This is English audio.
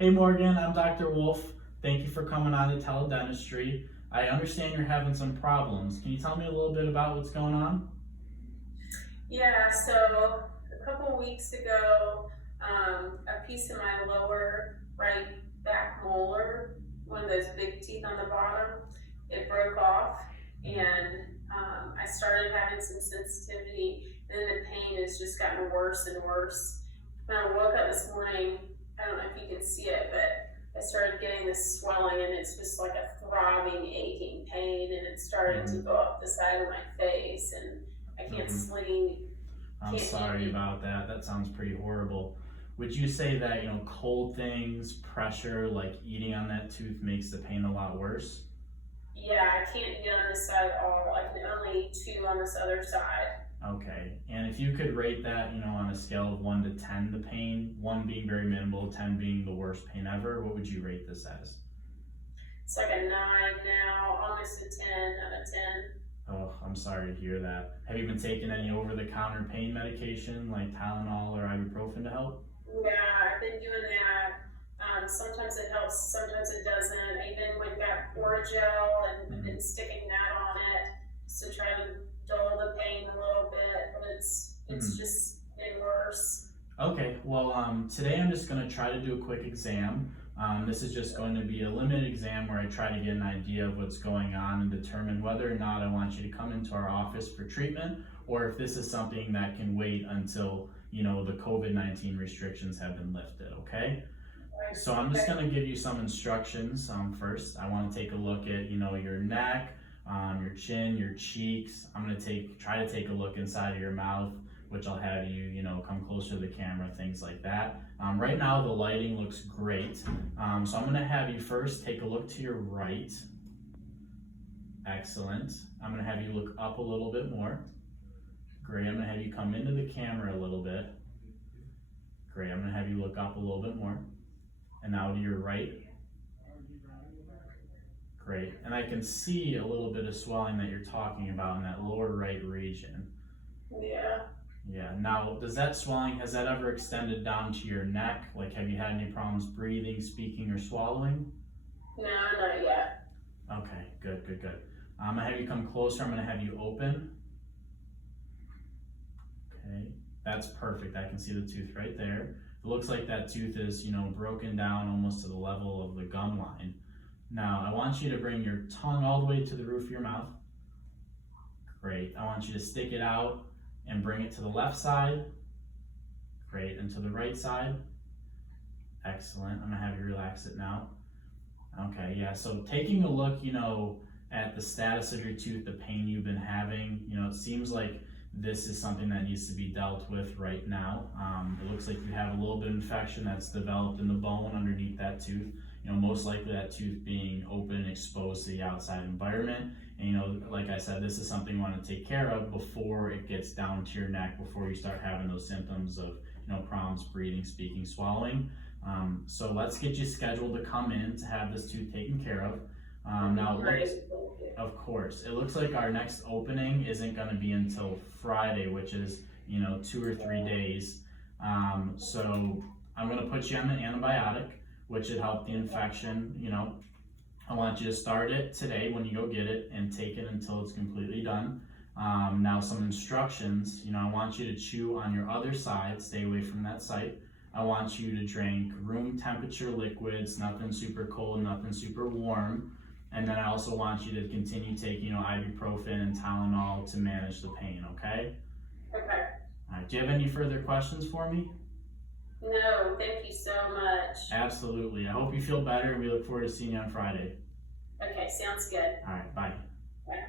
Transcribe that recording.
Hey Morgan, I'm Dr. Wolf. Thank you for coming on to Teledentistry. I understand you're having some problems. Can you tell me a little bit about what's going on? Yeah, so a couple weeks ago, a piece of my lower right back molar, one of those big teeth on the bottom, it broke off, and I started having some sensitivity, and then the pain has just gotten worse and worse. When I woke up this morning, I don't know if you can see it, but I started getting this swelling, and it's just like a throbbing, aching pain, and it's starting to go up the side of my face, and I can't sleep. I'm sorry about that. That sounds pretty horrible. Would you say that, cold things, pressure, like eating on that tooth makes the pain a lot worse? Yeah, I can't get on this side at all. I can only chew on this other side. Okay. And if you could rate that, on a scale of 1 to 10, the pain, 1 being very minimal, 10 being the worst pain ever, what would you rate this as? It's like a 9 now, almost a 10 out of 10. Oh, I'm sorry to hear that. Have you been taking any over-the-counter pain medication like Tylenol or ibuprofen to help? Yeah, I've been doing that. Sometimes it helps, sometimes it doesn't. I even went and got Oragel and been sticking that on it just to try to dull the pain a little bit, but it's just been worse. Okay, well, today I'm just going to try to do a quick exam. This is just going to be a limited exam where I try to get an idea of what's going on and determine whether or not I want you to come into our office for treatment, or if this is something that can wait until, the COVID-19 restrictions have been lifted, okay? So I'm just going to give you some instructions first. I want to take a look at, your neck, your chin, your cheeks. I'm going to try to take a look inside of your mouth, which I'll have you, come closer to the camera, things like that. Right now the lighting looks great. So I'm gonna have you first take a look to your right. Excellent. I'm gonna have you look up a little bit more. Great, I'm gonna have you come into the camera a little bit. Great, I'm gonna have you look up a little bit more. And now to your right. Great, and I can see a little bit of swelling that you're talking about in that lower right region. Yeah. Yeah, now does that swelling, has that ever extended down to your neck? Like, have you had any problems breathing, speaking, or swallowing? No, not yet. Okay, good. I'm gonna have you come closer. I'm gonna have you open. Okay, that's perfect. I can see the tooth right there. It looks like that tooth is, broken down almost to the level of the gum line. Now, I want you to bring your tongue all the way to the roof of your mouth. Great. I want you to stick it out and bring it to the left side. Great, and to the right side. Excellent. I'm gonna have you relax it now. Okay, yeah, so taking a look, at the status of your tooth, the pain you've been having, it seems like this is something that needs to be dealt with right now. It looks like you have a little bit of infection that's developed in the bone underneath that tooth. Most likely that tooth being open and exposed to the outside environment. And like I said, this is something you want to take care of before it gets down to your neck, before you start having those symptoms of, problems breathing, speaking, swallowing. So let's get you scheduled to come in to have this tooth taken care of. Now, of course, it looks like our next opening isn't going to be until Friday, which is, 2 or 3 days. So I'm going to put you on the antibiotic, which should help the infection. I want you to start it today when you go get it and take it until it's completely done. Now some instructions, I want you to chew on your other side, stay away from that site. I want you to drink room temperature liquids, nothing super cold, nothing super warm. And then I also want you to continue taking, ibuprofen and Tylenol to manage the pain, okay? Okay. All right, do you have any further questions for me? No, thank you so much. Absolutely. I hope you feel better, and we look forward to seeing you on Friday. Okay, sounds good. All right, bye. Bye.